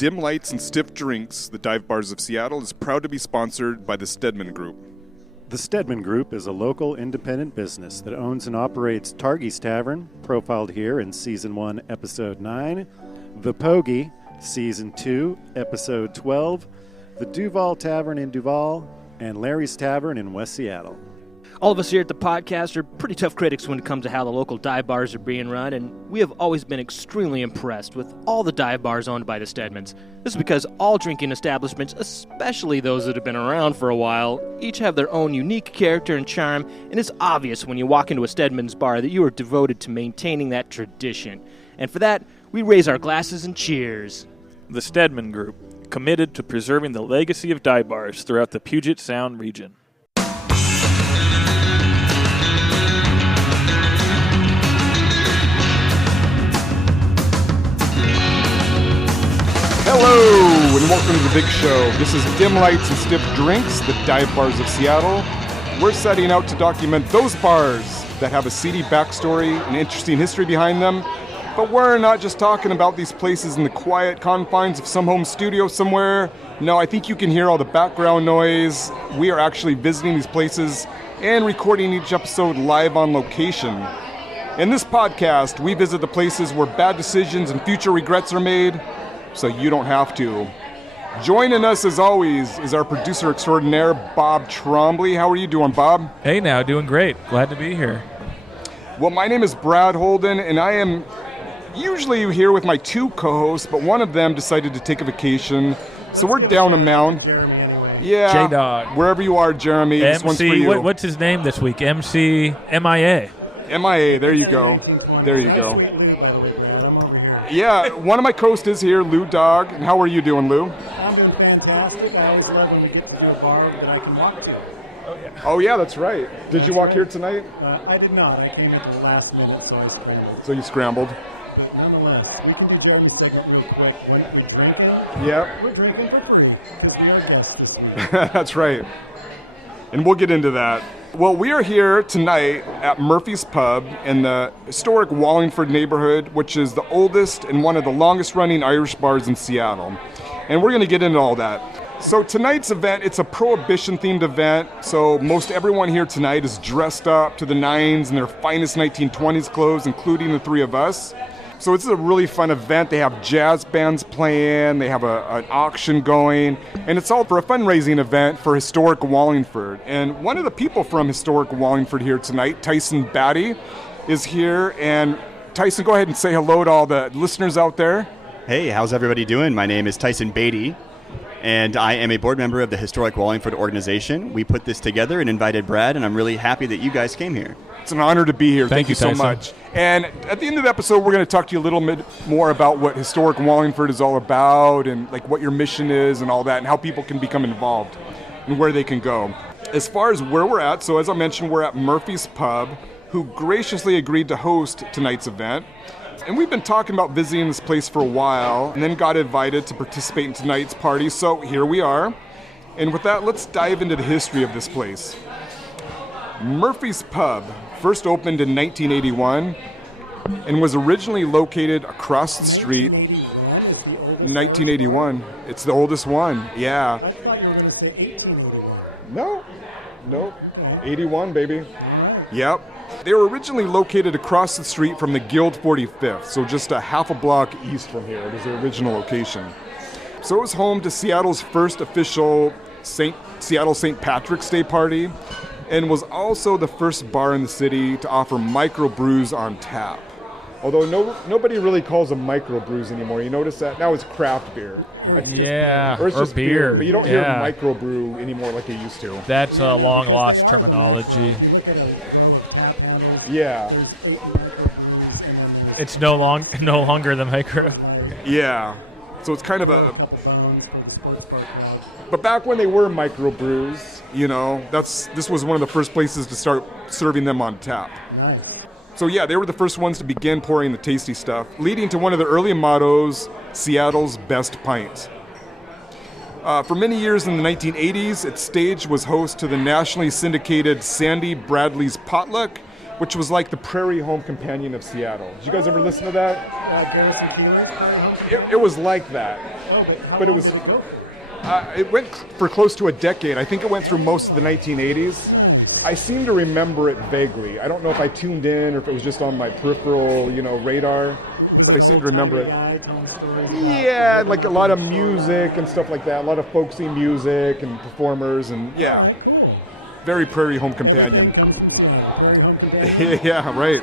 Dim Lights and Stiff Drinks, the dive bars of Seattle, is proud to be sponsored by the Stedman Group. The Stedman Group is a local independent business that owns and operates Targey's Tavern, profiled here in Season 1, Episode 9, The Pogie, Season 2, Episode 12, the Duval Tavern in Duval, and Larry's Tavern in West Seattle. All of us here at the podcast are pretty tough critics when it comes to how the local dive bars are being run, and we have always been extremely impressed with all the dive bars owned by the Stedmans. This is because all drinking establishments, especially those that have been around for a while, each have their own unique character and charm, and it's obvious when you walk into a Stedman's bar that you are devoted to maintaining that tradition. And for that, we raise our glasses and cheers. The Stedman Group, committed to preserving the legacy of dive bars throughout the Puget Sound region. Hello, and welcome to the big show. This is Dim Lights and Stiff Drinks, the dive bars of Seattle. We're setting out to document those bars that have a seedy backstory and interesting history behind them. But we're not just talking about these places in the quiet confines of some home studio somewhere. No, I think you can hear all the background noise. We are actually visiting these places and recording each episode live on location. In this podcast, we visit the places where bad decisions and future regrets are made, so you don't have to. Joining us, as always, is our producer extraordinaire, Bob Trombley. How are you doing, Bob? Hey now, doing great. Glad to be here. Well, my name is Brad Holden, and I am usually here with my two co-hosts, but one of them decided to take a vacation, so we're down a mound. Yeah, J-Dog. Wherever you are, Jeremy, this one's for you. What's his name this week? MC MIA. MIA, there you go. There you go. Yeah, one of my co-hosts is here, Lou Dog. And how are you doing, Lou? I'm doing fantastic. I always love when we get to a bar that I can walk to. Oh, yeah, that's right. Did you walk here tonight? I did not. I came at the last minute, so I scrambled. So you scrambled? But nonetheless, we can do Jeremy's segment real quick. What are we drinking? Yep. We're drinking for free because we are guests this week. That's right. And we'll get into that. Well, we are here tonight at Murphy's Pub in the historic Wallingford neighborhood, which is the oldest and one of the longest-running Irish bars in Seattle. And we're going to get into all that. So tonight's event, it's a prohibition-themed event, so most everyone here tonight is dressed up to the nines in their finest 1920s clothes, including the three of us. So it's a really fun event. They have jazz bands playing, they have an auction going, and it's all for a fundraising event for historic Wallingford. And one of the people from historic Wallingford here tonight, Tyson Batty, is here. And Tyson, go ahead and say hello to all the listeners out there. Hey, how's everybody doing? My name is Tyson Batty, and I am a board member of the Historic Wallingford organization. We put this together and invited Brad, and I'm really happy that you guys came here. It's an honor to be here. Thank you so Tyson. much. And at the end of the episode, we're going to talk to you a little bit more about what historic Wallingford is all about and like what your mission is and all that and how people can become involved and where they can go. As far as where we're at, so as I mentioned, we're at Murphy's Pub, who graciously agreed to host tonight's event. And we've been talking about visiting this place for a while and then got invited to participate in tonight's party. So here we are. And with that, let's dive into the history of this place. Murphy's Pub first opened in 1981 and was originally located across the street. 1981. It's the oldest one. Yeah. I thought you were going to say 1881. No. 81, baby. Yep. They were originally located across the street from the Guild 45th, so just a half a block east from here. It was their original location. So it was home to Seattle's first official Seattle St. Patrick's Day party, and was also the first bar in the city to offer microbrews on tap. Although nobody really calls them microbrews anymore. You notice that? Now it's craft beer. Yeah, Or it's just beer. But you don't hear Yeah. microbrew anymore like you used to. That's a long-lost terminology. Look at a row of tap handles. Yeah. There's 8 microbrews, and then there's It's no longer the micro. Yeah. So it's kind of a... a couple pounds for the sports bar crowd. But back when they were microbrews, you know, this was one of the first places to start serving them on tap. Nice. So yeah, they were the first ones to begin pouring the tasty stuff, leading to one of the early mottos, Seattle's best pint. For many years in the 1980s, its stage was host to the nationally syndicated Sandy Bradley's Potluck, which was like the Prairie Home Companion of Seattle. Did you guys ever listen to that? Garrison Keillor? It was like that. but it was. It went for close to a decade. I think it went through most of the 1980s. I seem to remember it vaguely. I don't know if I tuned in or if it was just on my peripheral, radar, but I seem to remember it. Yeah, like a lot of music and stuff like that. A lot of folksy music and performers, and yeah, very Prairie Home Companion. Yeah, right.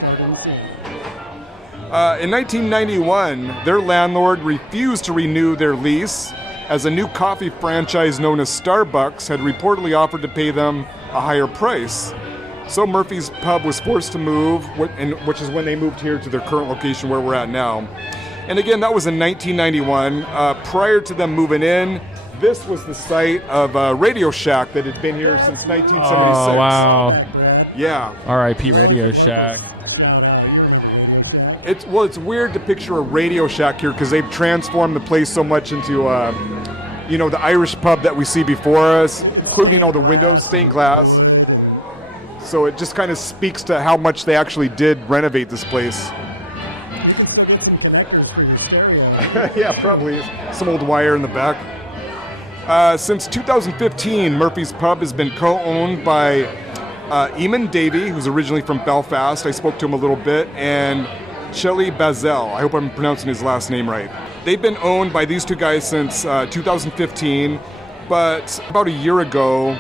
In 1991, their landlord refused to renew their lease, as a new coffee franchise known as Starbucks had reportedly offered to pay them a higher price. So Murphy's Pub was forced to move, which is when they moved here to their current location where we're at now. And again, that was in 1991. Prior to them moving in, this was the site of a Radio Shack that had been here since 1976. Oh, wow. Yeah. R.I.P. Radio Shack. It's weird to picture a Radio Shack here because they've transformed the place so much into, the Irish pub that we see before us, including all the windows, stained glass. So it just kind of speaks to how much they actually did renovate this place. Yeah, probably. Some old wire in the back. Since 2015, Murphy's Pub has been co-owned by Eamon Davey, who's originally from Belfast. I spoke to him a little bit, and Shelley Bazel. I hope I'm pronouncing his last name right. They've been owned by these two guys since 2015, but about a year ago,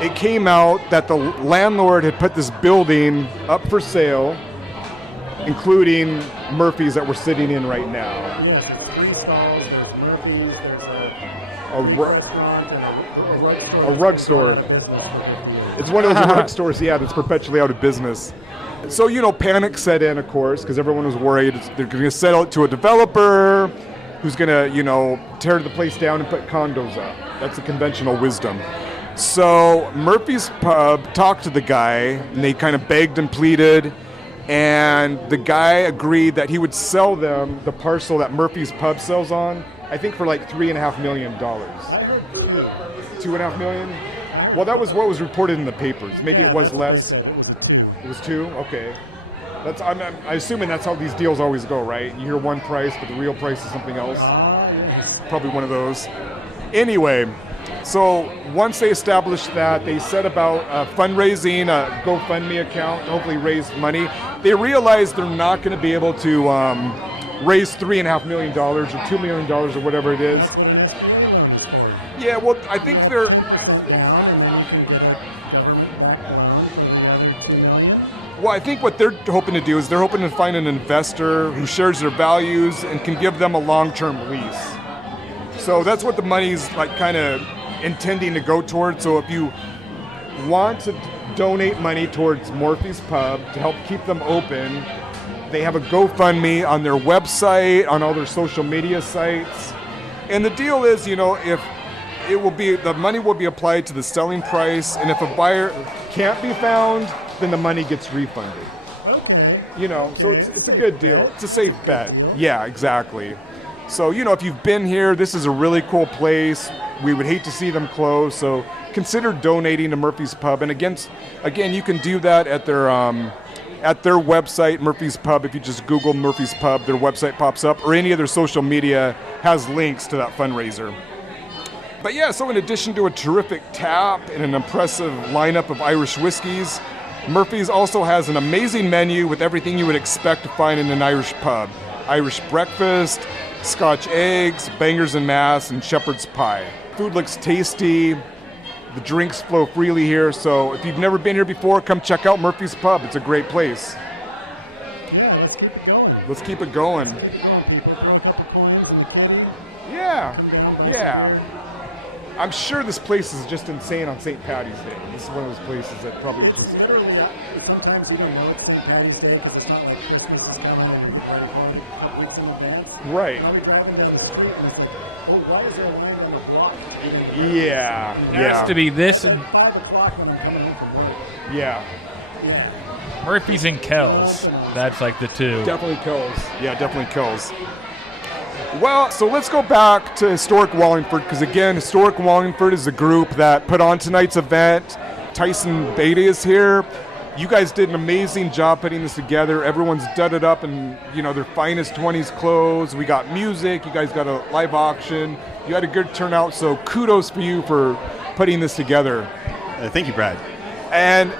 it came out that the landlord had put this building up for sale, including Murphy's that we're sitting in right now. Yeah, there's 3 stalls, there's Murphy's, there's a restaurant, and a rug store. It's one of those rug stores, yeah, that's perpetually out of business. So, panic set in, of course, because everyone was worried they're going to sell it to a developer who's going to, tear the place down and put condos up. That's the conventional wisdom. So Murphy's Pub talked to the guy, and they kind of begged and pleaded, and the guy agreed that he would sell them the parcel that Murphy's Pub sells on, I think for like $3.5 million. $2.5 million? Well, that was what was reported in the papers. Maybe it was less. It was 2? Okay. I'm assuming that's how these deals always go, right? You hear one price, but the real price is something else. Probably one of those. Anyway, so once they established that, they set about fundraising, a GoFundMe account, to hopefully raise money. They realized they're not going to be able to raise $3.5 million or $2 million or whatever it is. Yeah, well, I think they're... Well, I think what they're hoping to do is they're hoping to find an investor who shares their values and can give them a long-term lease. So that's what the money's kind of intending to go towards. So if you want to donate money towards Murphy's Pub to help keep them open, they have a GoFundMe on their website, on all their social media sites. And the deal is, if the money will be applied to the selling price, and if a buyer can't be found, then the money gets refunded. Okay. So it's a good deal. It's a safe bet. Yeah, exactly. So, if you've been here, this is a really cool place. We would hate to see them close, so consider donating to Murphy's Pub. And again, you can do that at their website, Murphy's Pub. If you just Google Murphy's Pub, their website pops up, or any of their social media has links to that fundraiser. But yeah, so in addition to a terrific tap and an impressive lineup of Irish whiskeys, Murphy's also has an amazing menu with everything you would expect to find in an Irish pub. Irish breakfast, Scotch eggs, bangers and mass, and shepherd's pie. Food looks tasty. The drinks flow freely here, so if you've never been here before, come check out Murphy's Pub. It's a great place. Yeah, let's keep it going. Let's keep it going. Yeah. I'm sure this place is just insane on St. Patty's Day. This is one of those places that probably is just... Sometimes you don't know it's St. Patty's Day because it's not like Christmas is coming a couple weeks in advance. Right. I'll be driving down the street and it's like, oh, why is there a line on the block? Yeah. It has to be this and... At 5 o'clock when I'm coming in from work. Yeah. Murphy's and Kells. That's like the two. Definitely Kells. Yeah, definitely Kells. Well, so let's go back to Historic Wallingford, because again, Historic Wallingford is the group that put on tonight's event. Tyson Beatty is here. You guys did an amazing job putting this together. Everyone's dudded up in, their finest 20s clothes. We got music. You guys got a live auction. You had a good turnout, so kudos for you for putting this together. Thank you, Brad. And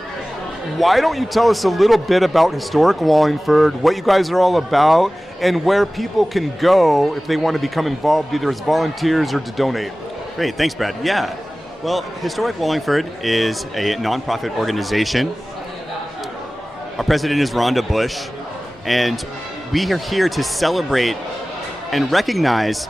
why don't you tell us a little bit about Historic Wallingford, what you guys are all about, and where people can go if they want to become involved, either as volunteers or to donate? Great, thanks, Brad. Yeah, well, Historic Wallingford is a nonprofit organization. Our president is Rhonda Bush, and we are here to celebrate and recognize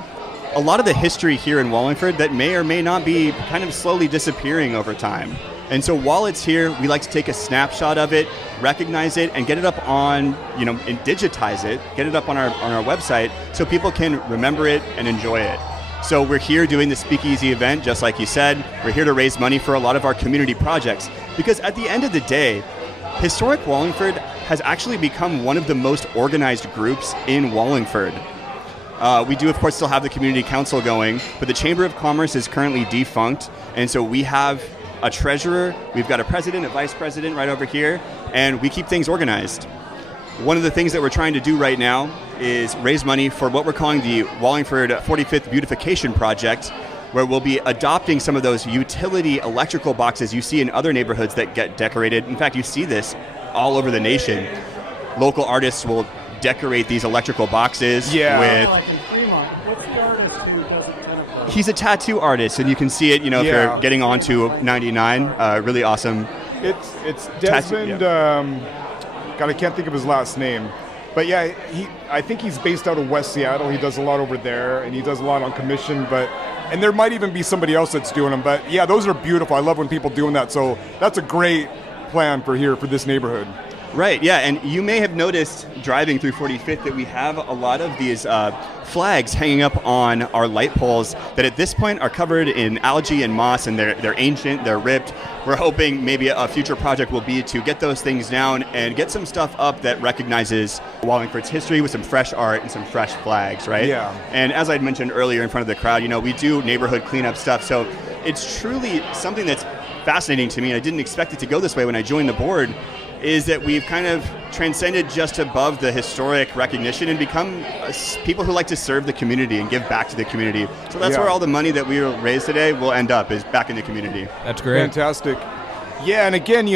a lot of the history here in Wallingford that may or may not be kind of slowly disappearing over time. And so while it's here, we like to take a snapshot of it, recognize it, and get it up on, and digitize it, get it up on our website so people can remember it and enjoy it. So we're here doing the Speakeasy event, just like you said. We're here to raise money for a lot of our community projects, because at the end of the day, Historic Wallingford has actually become one of the most organized groups in Wallingford. We do, of course, still have the community council going, but the Chamber of Commerce is currently defunct, and so we have a treasurer, we've got a president, a vice president right over here, and we keep things organized. One of the things that we're trying to do right now is raise money for what we're calling the Wallingford 45th Beautification Project, where we'll be adopting some of those utility electrical boxes you see in other neighborhoods that get decorated. In fact, you see this all over the nation. Local artists will decorate these electrical boxes with... Like in Fremont, what's the artist who does it kind of... He's a tattoo artist, and you can see it, if you're getting onto 99. Really awesome. It's Desmond... God, I can't think of his last name. But yeah, I think he's based out of West Seattle. He does a lot over there, and he does a lot on commission, and there might even be somebody else that's doing them. But yeah, those are beautiful. I love when people doing that. So that's a great plan for this neighborhood. Right, yeah, and you may have noticed driving through 45th that we have a lot of these flags hanging up on our light poles that at this point are covered in algae and moss, and they're ancient, they're ripped. We're hoping maybe a future project will be to get those things down and get some stuff up that recognizes Wallingford's history with some fresh art and some fresh flags, right? Yeah. And as I'd mentioned earlier in front of the crowd, we do neighborhood cleanup stuff, so it's truly something that's fascinating to me, and I didn't expect it to go this way when I joined the board, is that we've kind of transcended just above the historic recognition and become people who like to serve the community and give back to the community. So that's where all the money that we raise today will end up, is back in the community. That's great. Fantastic. Yeah, and again,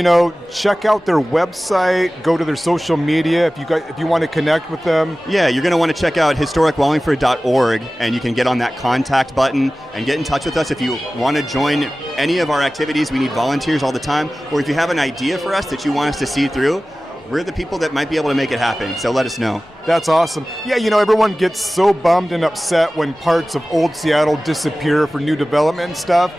check out their website, go to their social media if you want to connect with them. Yeah, you're going to want to check out historicwallingford.org, and you can get on that contact button and get in touch with us if you want to join any of our activities. We need volunteers all the time. Or if you have an idea for us that you want us to see through, we're the people that might be able to make it happen. So let us know. That's awesome. Yeah, everyone gets so bummed and upset when parts of old Seattle disappear for new development and stuff.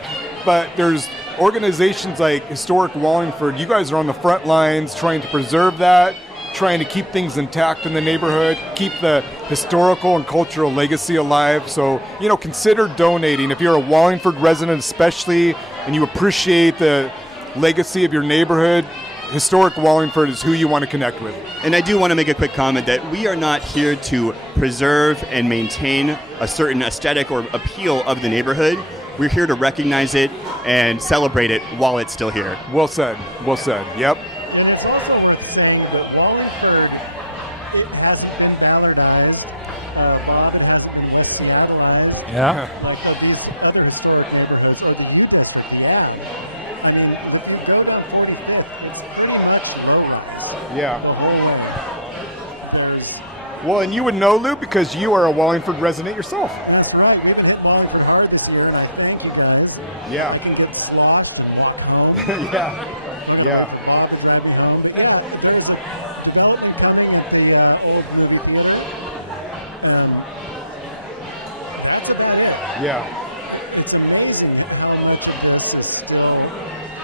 But there's organizations like Historic Wallingford. You guys are on the front lines trying to preserve that, trying to keep things intact in the neighborhood, keep the historical and cultural legacy alive. So, consider donating. If you're a Wallingford resident especially, and you appreciate the legacy of your neighborhood, Historic Wallingford is who you want to connect with. And I do want to make a quick comment that we are not here to preserve and maintain a certain aesthetic or appeal of the neighborhood. We're here to recognize it and celebrate it while it's still here. Well said. Well said. Yep. And it's also worth saying that Wallingford, it hasn't been Ballardized. Bobbin hasn't been West Seattleized. Yeah. Like these other historic neighborhoods, or the U district. Yeah. I mean, if you go down 45th, it's pretty much low. Yeah. The whole way. There's, Well, and you would know, Lou, because you are a Wallingford resident yourself. that's right. You've been hitting Wallingford hard this year, and I think he does. Yeah. I can get slothed and Yeah. Bob and Randy Brown. But yeah, there's a development coming at the old movie theater. That's about it. Yeah. It's amazing how much of this is still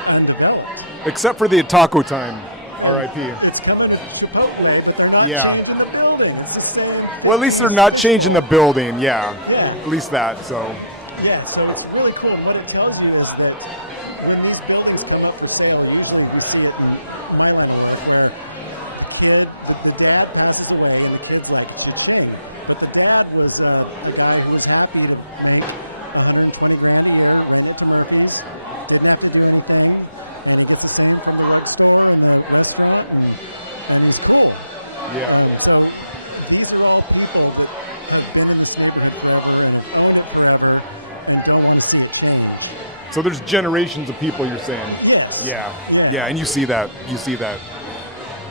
undeveloped. Except for the Taco Time, R.I.P. It's coming with Chipotle, but they're not Yeah. changing the building. It's the same. Well, at least they're not changing the building. Yeah. Yeah. At least that. So. Yeah, so it's really cool. And what it tells you is that when these buildings come up for sale, usually you see it in my life. The dad passed away, and the kid's like, okay. But the dad was the guy who was happy to make $120 grand a year, run it to Murphy's, didn't have to do anything. and it gets cleaned from the wet store and then it's out and it's cool. Yeah. So these are all people that have been in this neighborhood forever and have known it forever and don't want to see it change. So there's generations of people, you're saying? Yes. Yeah, and you see that.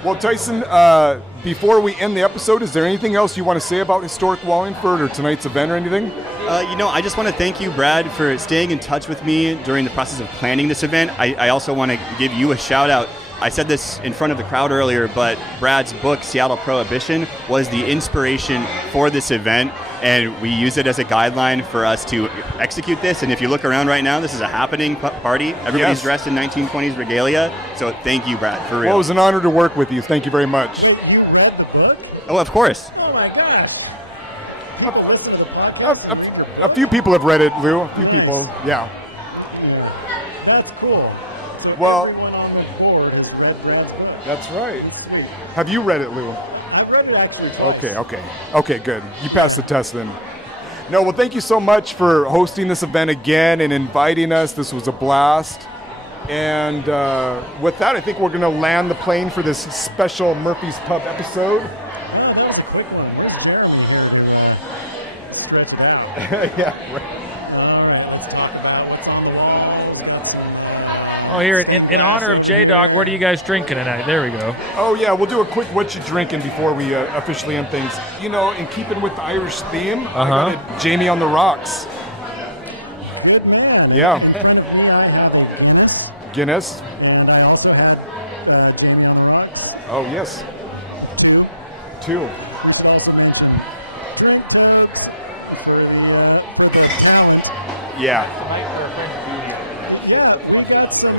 Well, Tyson, before we end the episode, is there anything else you want to say about Historic Wallingford or tonight's event or anything? I just want to thank you, Brad, for staying in touch with me during the process of planning this event. I also want to give you a shout out. I said this in front of the crowd earlier, but Brad's book, Seattle Prohibition, was the inspiration for this event, and we use it as a guideline for us to execute this. And if you look around right now, this is a happening party. Everybody's dressed in 1920s regalia, so thank you, Brad, for real. Well, it was an honor to work with you. Thank you very much. Wait, you read the book? Oh, of course. Oh my gosh. People listen to the podcast. A few people have read it, Lou. A few people, yeah. That's cool. So Well- everyone on the board has read Brad's book. That's right. Have you read it, Lou? I've read it actually twice. Okay, good. You passed the test then. No, well, thank you so much for hosting this event again and inviting us. This was a blast. And with that, I think we're going to land the plane for this special Murphy's Pub episode. Quick one. Where's Jeremy here? Stretch it out. Yeah, right. Oh, here, in honor of J-Dog, what are you guys drinking tonight? There we go. Oh, yeah, we'll do a quick what you drinking before we officially end things. You know, in keeping with the Irish theme, I got a Jamie on the Rocks. Good man. Yeah. In front of me, I have a Guinness, Guinness. and I also have Jamie on the Rocks. Oh, yes. Two. Each has some drink breaks for the palate. Yeah. Yeah, we've got some special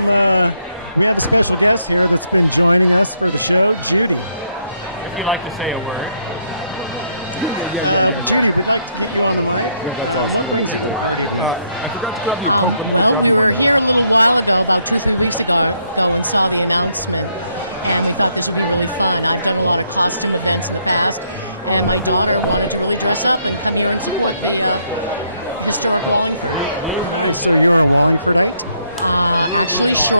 guest here that's been joining us for the show. Judy. If you'd like to say a word. Yeah. Yeah, that's awesome. It'll make it day. I forgot to grab you a Coke. Let me go grab you one, man. Lou moved it. Lou moved on.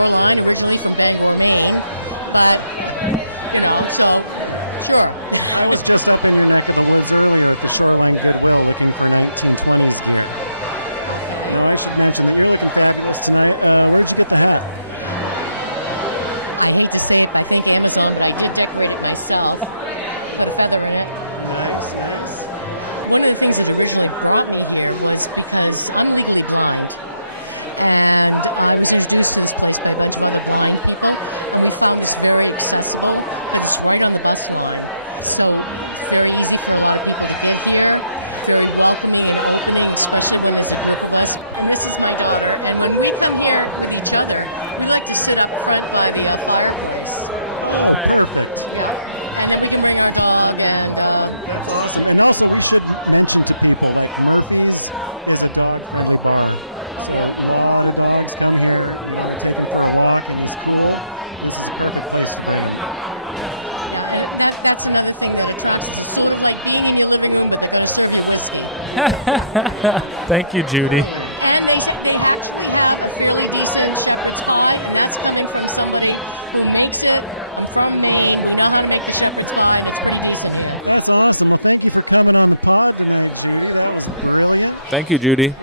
Thank you, Judy. Thank you, Judy.